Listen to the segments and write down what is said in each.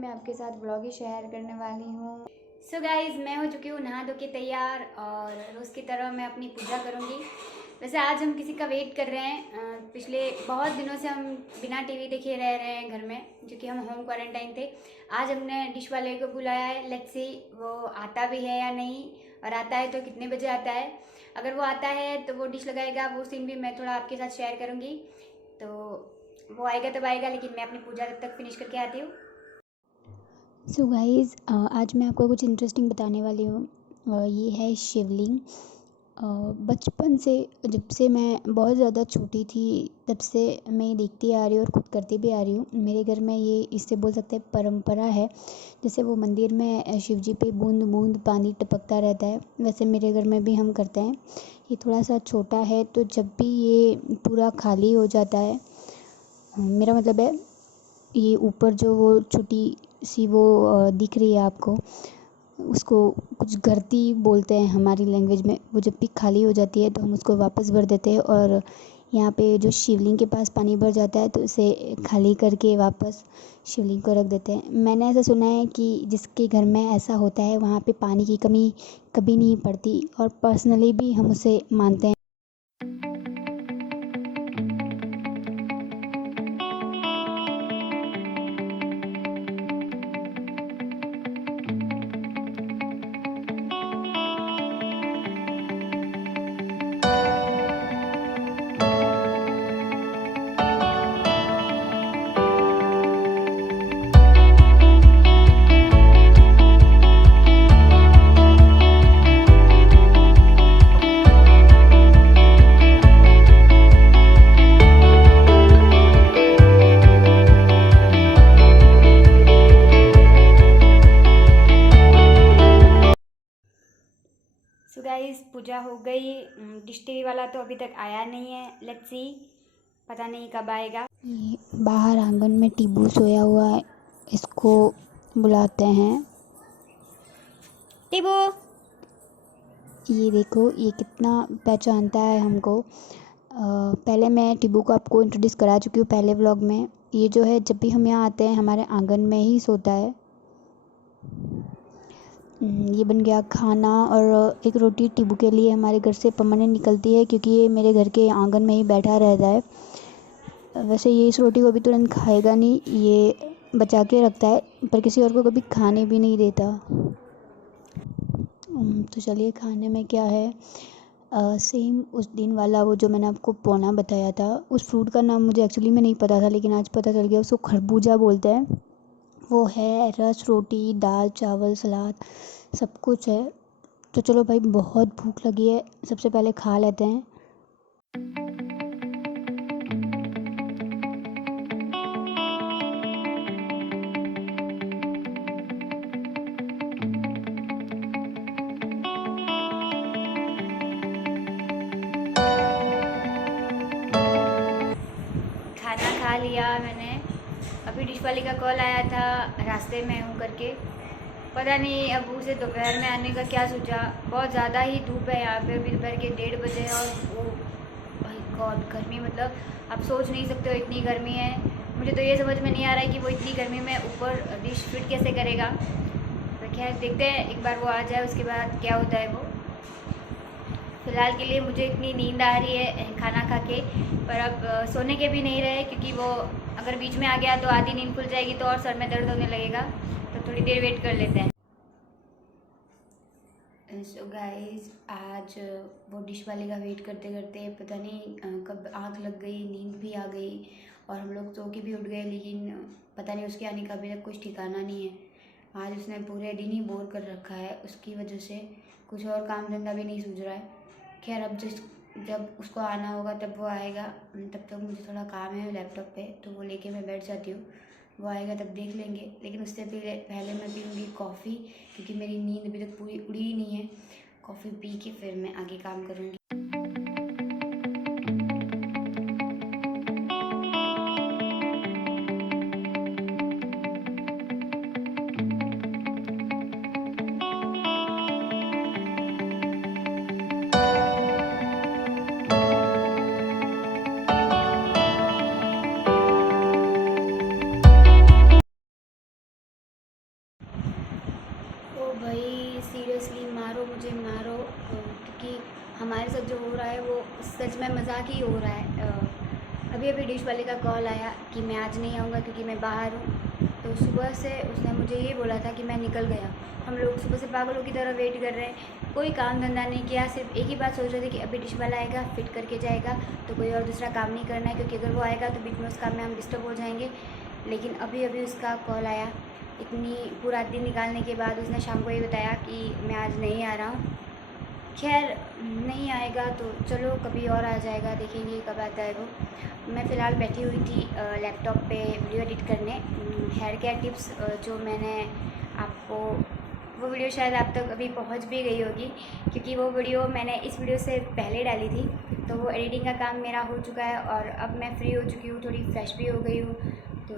मैं आपके साथ ब्लॉग ही शेयर करने वाली हूँ। सो गाइज, मैं हो चुकी हूँ नहा धो के तैयार और रोज़ की तरह मैं अपनी पूजा करूँगी। वैसे आज हम किसी का वेट कर रहे हैं। पिछले बहुत दिनों से हम बिना टीवी देखे रह रहे हैं घर में, क्योंकि हम होम क्वारंटाइन थे। आज हमने डिश वाले को बुलाया है। लेट्स सी वो आता भी है या नहीं, और आता है तो कितने बजे आता है। अगर वो आता है तो वो डिश लगाएगा, वो सीन भी मैं थोड़ा आपके साथ शेयर करूँगी। तो वो आएगा तब आएगा, लेकिन मैं अपनी पूजा तब तक फिनिश करके आती हूँ। सो गाइज़, आज मैं आपको कुछ इंटरेस्टिंग बताने वाली हूँ। ये है शिवलिंग। बचपन से, जब से मैं बहुत ज़्यादा छोटी थी तब से मैं ये देखती आ रही हूँ और खुद करती भी आ रही हूँ। मेरे घर में ये, इससे बोल सकते हैं, परंपरा है। जैसे वो मंदिर में शिव जी पे बूंद बूंद पानी टपकता रहता है, वैसे मेरे घर में भी हम करते हैं। ये थोड़ा सा छोटा है, तो जब भी ये पूरा खाली हो जाता है, मेरा मतलब है ये ऊपर जो वो छोटी सी वो दिख रही है आपको, उसको कुछ घरती बोलते हैं हमारी लैंग्वेज में। वो जब भी खाली हो जाती है तो हम उसको वापस भर देते हैं, और यहाँ पे जो शिवलिंग के पास पानी भर जाता है तो उसे खाली करके वापस शिवलिंग को रख देते हैं। मैंने ऐसा सुना है कि जिसके घर में ऐसा होता है वहाँ पे पानी की कमी कभी नहीं पड़ती, और पर्सनली भी हम उसे मानते हैं। सो गाइस, पूजा हो गई। डिश टीवी वाला तो अभी तक आया नहीं है। लेट्स सी, पता नहीं कब आएगा। ये बाहर आंगन में टिब्बू सोया हुआ है, इसको बुलाते हैं। टिबू, ये देखो, ये कितना पहचानता है हमको। पहले मैं टिब्बू को आपको इंट्रोड्यूस करा चुकी हूँ पहले व्लॉग में। ये जो है, जब भी हम यहाँ आते हैं हमारे आंगन में ही सोता है। ये बन गया खाना, और एक रोटी टिब्बू के लिए हमारे घर से परमानेंट निकलती है, क्योंकि ये मेरे घर के आंगन में ही बैठा रहता है। वैसे ये इस रोटी को भी तुरंत खाएगा नहीं, ये बचा के रखता है, पर किसी और को कभी खाने भी नहीं देता। तो चलिए, खाने में क्या है। सेम उस दिन वाला वो जो मैंने आपको पौना बताया था, उस फ्रूट का नाम मुझे एक्चुअली में नहीं पता था, लेकिन आज पता चल गया। उसको खरबूजा बोलते हैं। वो है रस, रोटी, दाल, चावल, सलाद, सब कुछ है। तो चलो भाई, बहुत भूख लगी है, सबसे पहले खा लेते हैं। खाना खा लिया मैंने। अभी डिश वाले का कॉल आया था, रास्ते में हूँ करके। पता नहीं अब उसे दोपहर में आने का क्या सोचा। बहुत ज़्यादा ही धूप है यहाँ पे। अभी दोपहर के 1:30 बजे हैं, और वो भाई गॉड गर्मी, मतलब आप सोच नहीं सकते हो इतनी गर्मी है। मुझे तो ये समझ में नहीं आ रहा है कि वो इतनी गर्मी में ऊपर डिश फिट कैसे करेगा। तो खैर देखते हैं, एक बार वो आ जाए उसके बाद क्या होता है वो। फ़िलहाल के लिए मुझे इतनी नींद आ रही है खाना खा के, पर अब सोने के भी नहीं रहे, क्योंकि वो अगर बीच में आ गया तो आधी नींद खुल जाएगी तो और सर में दर्द होने लगेगा। तो थोड़ी देर वेट कर लेते हैं। सो गाइस, आज वो डिश वाले का वेट करते करते पता नहीं कब आँख लग गई, नींद भी आ गई, और हम लोग सो के भी उठ गए, लेकिन पता नहीं उसके आने का अभी तक कुछ ठिकाना नहीं है। आज उसने पूरे दिन ही बोर कर रखा है, उसकी वजह से कुछ और काम धंधा भी नहीं सूझ रहा है। खैर, अब जब उसको आना होगा तब वो आएगा। तब तक मुझे थोड़ा काम है लैपटॉप पे, तो वो लेके मैं बैठ जाती हूँ। वो आएगा तब देख लेंगे, लेकिन उससे पहले मैं पीऊँगी कॉफ़ी, क्योंकि मेरी नींद अभी तक पूरी उड़ी ही नहीं है। कॉफ़ी पी के फिर मैं आगे काम करूँगी। ओ भाई सीरियसली मारो मुझे मारो, क्योंकि हमारे साथ जो हो रहा है वो सच में मजाक ही हो रहा है। अभी अभी डिश वाले का कॉल आया कि मैं आज नहीं आऊँगा क्योंकि मैं बाहर हूँ। तो सुबह से उसने मुझे ये बोला था कि मैं निकल गया। हम लोग सुबह से पागलों की तरह वेट कर रहे हैं, कोई काम धंधा नहीं किया, सिर्फ एक ही बात सोच रहे थे कि अभी डिश वाला आएगा, फिट करके जाएगा, तो कोई और दूसरा काम नहीं करना है, क्योंकि अगर वो आएगा तो बीच में उस काम में हम डिस्टर्ब हो जाएंगे। लेकिन अभी अभी उसका कॉल आया, इतनी पूरा दिन निकालने के बाद उसने शाम को ये बताया कि मैं आज नहीं आ रहा हूँ। खैर नहीं आएगा तो चलो कभी और आ जाएगा, देखेंगे कब आता है वो। मैं फ़िलहाल बैठी हुई थी लैपटॉप पे वीडियो एडिट करने, हेयर केयर टिप्स जो मैंने आपको, वो वीडियो शायद आप तक अभी पहुंच भी गई होगी, क्योंकि वो वीडियो मैंने इस वीडियो से पहले डाली थी। तो वो एडिटिंग का काम मेरा हो चुका है और अब मैं फ्री हो चुकी हूँ, थोड़ी फ्रेश भी हो गई हूँ। तो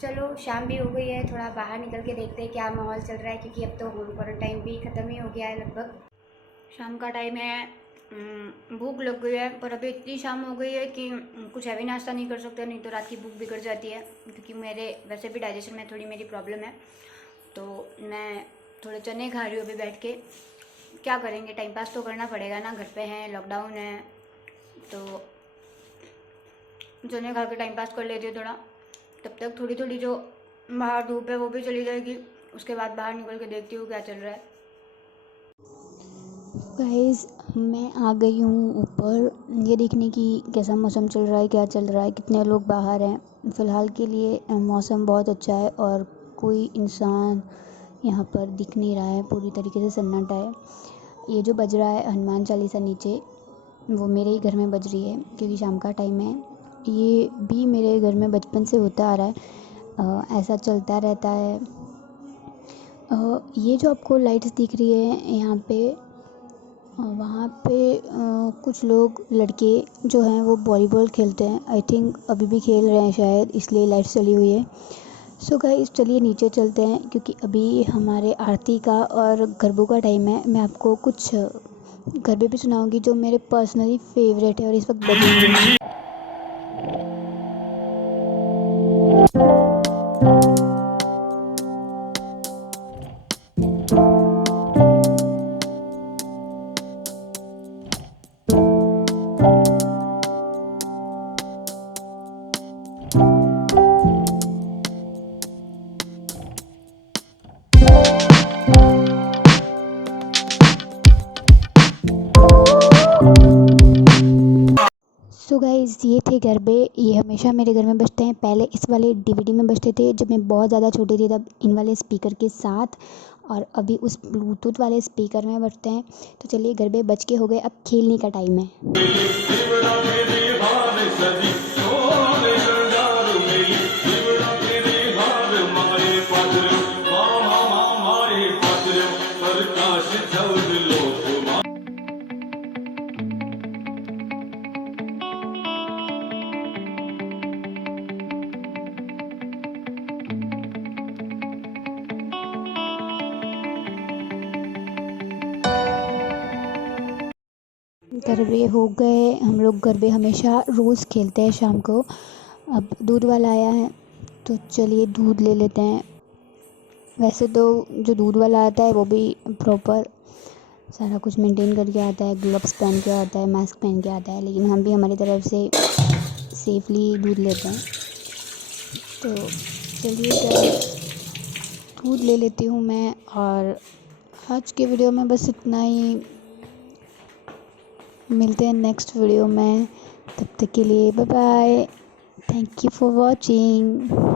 चलो शाम भी हो गई है, थोड़ा बाहर निकल के देखते हैं क्या माहौल चल रहा है, क्योंकि अब तो होम क्वारंटाइन भी ख़त्म ही हो गया है लगभग। शाम का टाइम है, भूख लग गई है, पर अभी इतनी शाम हो गई है कि कुछ हैवी नाश्ता नहीं कर सकते, नहीं तो रात की भूख बिगड़ जाती है। क्योंकि मेरे वैसे भी डाइजेशन में थोड़ी मेरी प्रॉब्लम है, तो मैं थोड़े चने खा रही हूँ अभी बैठ के। क्या करेंगे, टाइम पास तो करना पड़ेगा ना, घर पे हैं, लॉकडाउन है, तो चने खा के टाइम पास कर लेती हूँ थोड़ा। तब तक थोड़ी थोड़ी जो बाहर धूप है वो भी चली जाएगी, उसके बाद बाहर निकल के देखती हूँ क्या चल रहा है। गाइस मैं आ गई हूँ ऊपर ये देखने की कैसा मौसम चल रहा है, क्या चल रहा है, कितने लोग बाहर हैं। फ़िलहाल के लिए मौसम बहुत अच्छा है और कोई इंसान यहाँ पर दिख नहीं रहा है, पूरी तरीके से सन्नाटा है। ये जो बज रहा है हनुमान चालीसा नीचे, वो मेरे ही घर में बज रही है क्योंकि शाम का टाइम है। ये भी मेरे घर में बचपन से होता आ रहा है, ऐसा चलता रहता है। ये जो आपको लाइट्स दिख रही है यहाँ पे, वहाँ पे कुछ लोग लड़के जो हैं वो वॉलीबॉल खेलते हैं। आई थिंक अभी भी खेल रहे हैं शायद, इसलिए लाइट चली हुई है। सो गाइस चलिए नीचे चलते हैं, क्योंकि अभी हमारे आरती का और गरबों का टाइम है। मैं आपको कुछ गरबे भी सुनाऊंगी जो मेरे पर्सनली फेवरेट है और इस वक्त बजेंगे। सो गाइज़ ये थे गरबे, ये हमेशा मेरे घर में बजते हैं। पहले इस वाले डीवीडी में बजते थे जब मैं बहुत ज़्यादा छोटी थी, तब इन वाले स्पीकर के साथ, और अभी उस ब्लूटूथ वाले स्पीकर में बजते हैं। तो चलिए गरबे बज के हो गए, अब खेलने का टाइम है। गरबे हो गए, हम लोग गरबे हमेशा रोज़ खेलते हैं शाम को। अब दूध वाला आया है तो चलिए दूध ले लेते हैं। वैसे तो जो दूध वाला आता है वो भी प्रॉपर सारा कुछ मेंटेन करके आता है, ग्लव्स पहन के आता है, मास्क पहन के आता है, लेकिन हम भी हमारी तरफ से सेफली दूध लेते हैं। तो चलिए दूध ले लेती हूँ मैं, और आज के वीडियो में बस इतना ही। मिलते हैं नेक्स्ट वीडियो में, तब तक के लिए bye bye, thank you for watching.